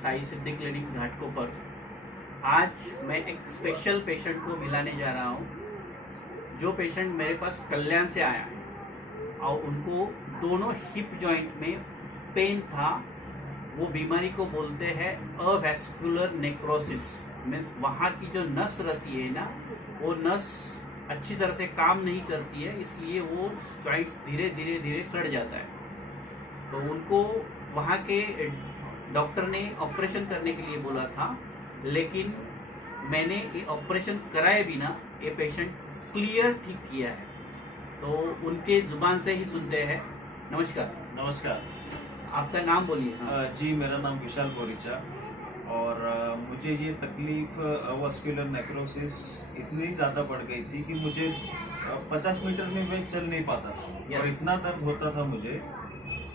साई सिद्धि clinic Ghatkopar. आज मैं एक स्पेशल पेशेंट को मिलाने जा रहा हूँ। जो पेशेंट मेरे पास कल्याण से आया है और उनको दोनों हिप जॉइंट में पेन था। वो बीमारी को बोलते हैं अवैस्कुलर नेक्रोसिस। मीन्स वहाँ की जो नस रहती है ना, वो नस अच्छी तरह से काम नहीं करती है, इसलिए वो जॉइंट्स धीरे धीरे धीरे सड़ जाता है। तो उनको वहाँ के डॉक्टर ने ऑपरेशन करने के लिए बोला था, लेकिन मैंने ये ऑपरेशन कराए बिना ये पेशेंट क्लियर ठीक किया है। तो उनके जुबान से ही सुनते हैं। नमस्कार। नमस्कार। आपका नाम बोलिए। हाँ। जी, मेरा नाम विशाल बोरिचा और मुझे ये तकलीफ अवस्कुलर नेक्रोसिस इतनी ज़्यादा बढ़ गई थी कि मुझे 50 मीटर में मैं चल नहीं पाता था और इतना दर्द होता था मुझे।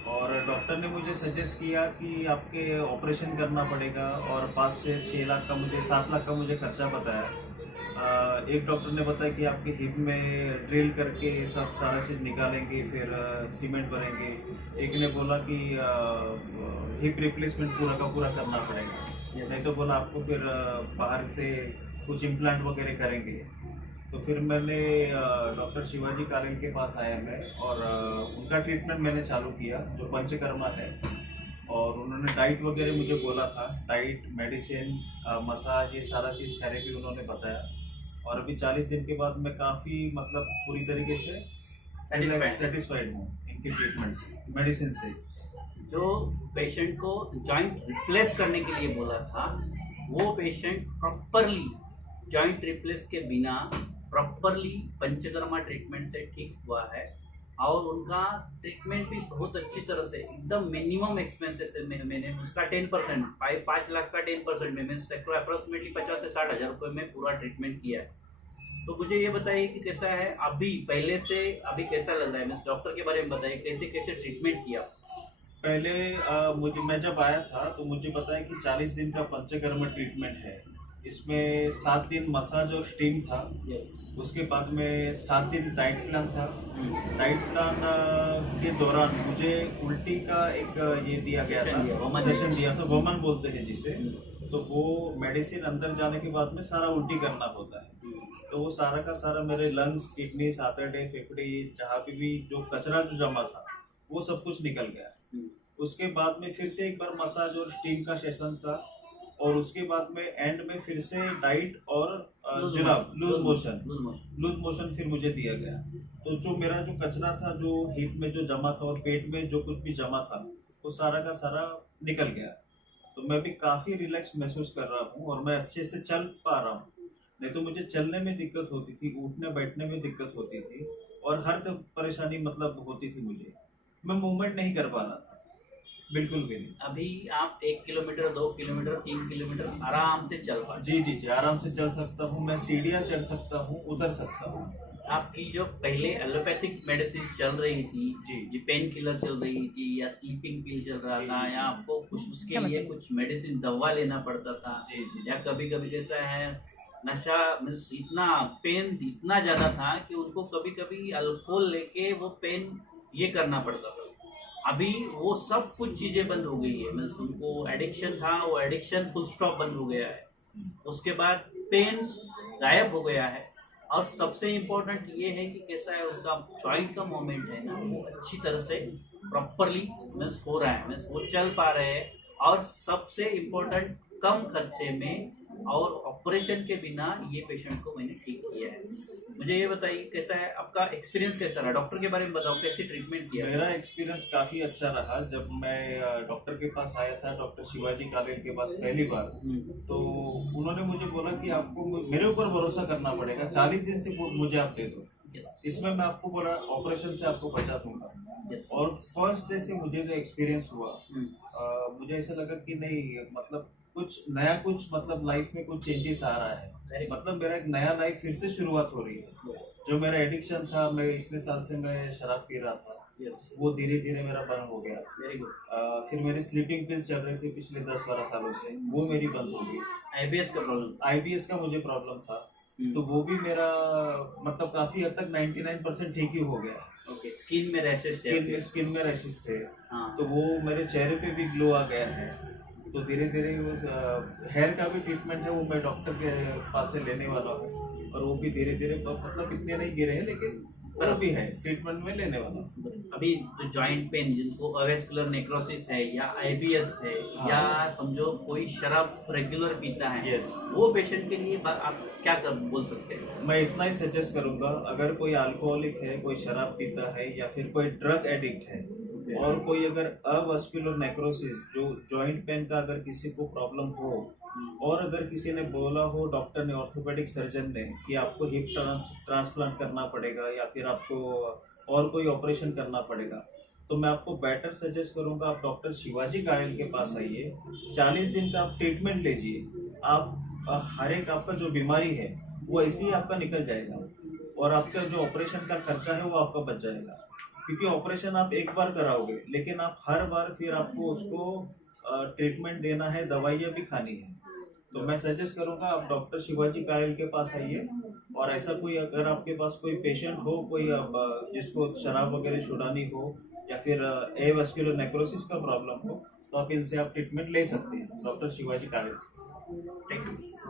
और डॉक्टर ने मुझे सजेस्ट किया कि आपके ऑपरेशन करना पड़ेगा और 5 से 6 लाख का मुझे 7 लाख का मुझे खर्चा बताया। एक डॉक्टर ने बताया कि आपके हिप में ड्रिल करके सब सारा चीज़ निकालेंगे, फिर सीमेंट भरेंगे। एक ने बोला कि हिप रिप्लेसमेंट पूरा का पूरा करना पड़ेगा, नहीं तो बोला आपको फिर बाहर से कुछ इम्प्लांट वगैरह करेंगे। तो फिर मैंने डॉक्टर शिवाजी कालेन के पास आया मैं और उनका ट्रीटमेंट मैंने चालू किया, जो पंचकर्मा है। और उन्होंने डाइट वगैरह मुझे बोला था, डाइट, मेडिसिन, मसाज, ये सारा चीज़ थेरेपी उन्होंने बताया। और अभी 40 दिन के बाद मैं काफ़ी मतलब पूरी तरीके से सेटिस्फाइड हूँ इनके ट्रीटमेंट से, मेडिसिन से। जो पेशेंट को जॉइंट रिप्लेस करने के लिए बोला था, वो पेशेंट प्रॉपरली जॉइंट रिप्लेस के बिना प्रॉपरली पंचकर्मा ट्रीटमेंट से ठीक हुआ है। और उनका ट्रीटमेंट भी बहुत अच्छी तरह से, एकदम मिनिमम एक्सपेंसेस से मैंने उसका 10%, 5 लाख का 10% में मैंने अप्रोक्सीमेटली 50 से 60 हज़ार रुपये में पूरा ट्रीटमेंट किया है। तो मुझे ये बताइए कि कैसा है अभी, पहले से अभी कैसा लग रहा है। मैं डॉक्टर के बारे में बताइए, कैसे कैसे ट्रीटमेंट किया। पहले मैं जब आया था तो मुझे पता है कि 40 दिन का पंचकर्मा ट्रीटमेंट है। इसमें 7 दिन मसाज और स्टीम था। यस। उसके बाद में 7 दिन डाइट प्लान था। डाइट प्लान के दौरान मुझे उल्टी का एक ये दिया गया था, सेशन दिया था, वमन बोलते हैं जिसे। तो वो मेडिसिन अंदर जाने के बाद में सारा उल्टी करना होता है। तो वो सारा का सारा मेरे लंग्स, किडनी, आंतड़े, फेफड़े, जहाँ पे भी जो कचरा जो जमा था वो सब कुछ निकल गया। उसके बाद में फिर से एक बार मसाज और स्टीम का सेशन था और उसके बाद में एंड में फिर से डाइट और जुलाब, लूज मोशन फिर मुझे दिया गया। तो जो मेरा जो कचरा था, जो हिप में जो जमा था और पेट में जो कुछ भी जमा था, वो सारा का सारा निकल गया। तो मैं भी काफ़ी रिलैक्स महसूस कर रहा हूँ और मैं अच्छे से चल पा रहा हूँ। नहीं तो मुझे चलने में दिक्कत होती थी, उठने बैठने में दिक्कत होती थी और हर परेशानी मतलब होती थी मुझे। मैं मूवमेंट नहीं कर पा रहा था, बिल्कुल भी नहीं। अभी आप 1 किलोमीटर, 2 किलोमीटर, 3 किलोमीटर आराम से चल पा। जी, आराम से चल सकता हूँ। मैं सीढ़ियाँ चढ़ सकता हूँ, उतर सकता हूँ। आपकी जो पहले एलोपैथिक मेडिसिन चल रही थी, जी, ये पेन किलर चल रही थी या स्लीपिंग पिल चल रहा था, या आपको कुछ उसके लिए कुछ मेडिसिन दवा लेना पड़ता था, जी, या कभी कभी कैसा है नशा, मीन्स इतना पेन इतना ज़्यादा था कि उनको कभी कभी अल्कोहल लेके वो पेन ये करना पड़ता था। अभी वो सब कुछ चीज़ें बंद हो गई है। मीन्स उनको एडिक्शन था, वो एडिक्शन फुल स्टॉप बंद हो गया है। उसके बाद पेन्स गायब हो गया है। और सबसे इम्पोर्टेंट ये है कि कैसा है उनका जॉइंट का मोमेंट है ना, वो अच्छी तरह से प्रॉपरली मीन्स हो रहा है, मीन्स वो चल पा रहे हैं। और सबसे इम्पोर्टेंट कम खर्चे में और ऑपरेशन के बिना ये पेशेंट को मैंने ठीक किया है। मुझे ये बताइए कैसा है आपका एक्सपीरियंस, कैसा रहा। डॉक्टर के बारे में बताओ, कैसे ट्रीटमेंट किया। मेरा एक्सपीरियंस काफ़ी अच्छा रहा। जब मैं डॉक्टर के पास आया था, डॉक्टर शिवाजी कालेन के पास पहली बार, तो उन्होंने मुझे बोला कि आपको मेरे ऊपर भरोसा करना पड़ेगा, 40 दिन से मुझे आप दे दो, इसमें मैं आपको बोला ऑपरेशन से आपको बचा दूंगा। और फर्स्ट डे से मुझे जो एक्सपीरियंस हुआ, मुझे ऐसा लगा कि नहीं मतलब कुछ नया, कुछ मतलब लाइफ में कुछ चेंजेस आ रहा है। मतलब मेरा एक नया लाइफ फिर से शुरुआत हो रही है। जो मेरा एडिक्शन था, मैं इतने साल से मैं शराब पी रहा था, वो धीरे धीरे मेरा बंद हो गया। Very good. फिर मेरी स्लीपिंग पिल चल रही थी पिछले 10-12 सालों से, वो मेरी बंद हो गई। आईबीएस का मुझे प्रॉब्लम था, तो वो भी मेरा मतलब काफी हद तक 99% ठीक ही हो गया। ओके। स्किन में रैशेस स्किन में रैशेस थे। हाँ। तो वो मेरे चेहरे पे भी ग्लो आ गया है। तो धीरे धीरे वो हेयर का भी ट्रीटमेंट है, वो मैं डॉक्टर के पास से लेने वाला हूँ, और वो भी धीरे धीरे मतलब इतने नहीं गिरे हैं, लेकिन वो भी है ट्रीटमेंट में लेने वाला हूँ। अभी जो जॉइंट पेन जिनको अवेस्कुलर नेक्रोसिस है या आईबीएस है, हाँ। या समझो कोई शराब रेगुलर पीता है, Yes. वो पेशेंट के लिए आप क्या बोल सकते हैं? मैं इतना ही सजेस्ट करूंगा, अगर कोई अल्कोहलिक है, कोई शराब पीता है, या फिर कोई ड्रग एडिक्ट है, और कोई अगर अवस्कुलर नेक्रोसिस जो जॉइंट पेन का अगर किसी को प्रॉब्लम हो, और अगर किसी ने बोला हो, डॉक्टर ने, ऑर्थोपेडिक सर्जन ने, कि आपको हिप ट्रांसप्लांट करना पड़ेगा या फिर आपको और कोई ऑपरेशन करना पड़ेगा, तो मैं आपको बेटर सजेस्ट करूंगा आप डॉक्टर शिवाजी कायल के पास आइए। 40 दिन का आप ट्रीटमेंट लीजिए, आप हर एक आपका जो बीमारी है वो ऐसे ही आपका निकल जाएगा, और आपका जो ऑपरेशन का खर्चा है वो आपका बच जाएगा, क्योंकि ऑपरेशन आप एक बार कराओगे, लेकिन आप हर बार फिर आपको उसको ट्रीटमेंट देना है, दवाइयाँ भी खानी है। तो मैं सजेस्ट करूंगा आप डॉक्टर शिवाजी कायल के पास आइए, और ऐसा कोई अगर आपके पास कोई पेशेंट हो, कोई जिसको शराब वगैरह छुड़ानी हो, या फिर एवस्कुलर नेक्रोसिस का प्रॉब्लम हो, तो आप इनसे आप ट्रीटमेंट ले सकते हैं डॉक्टर शिवाजी कायल से। Thank you.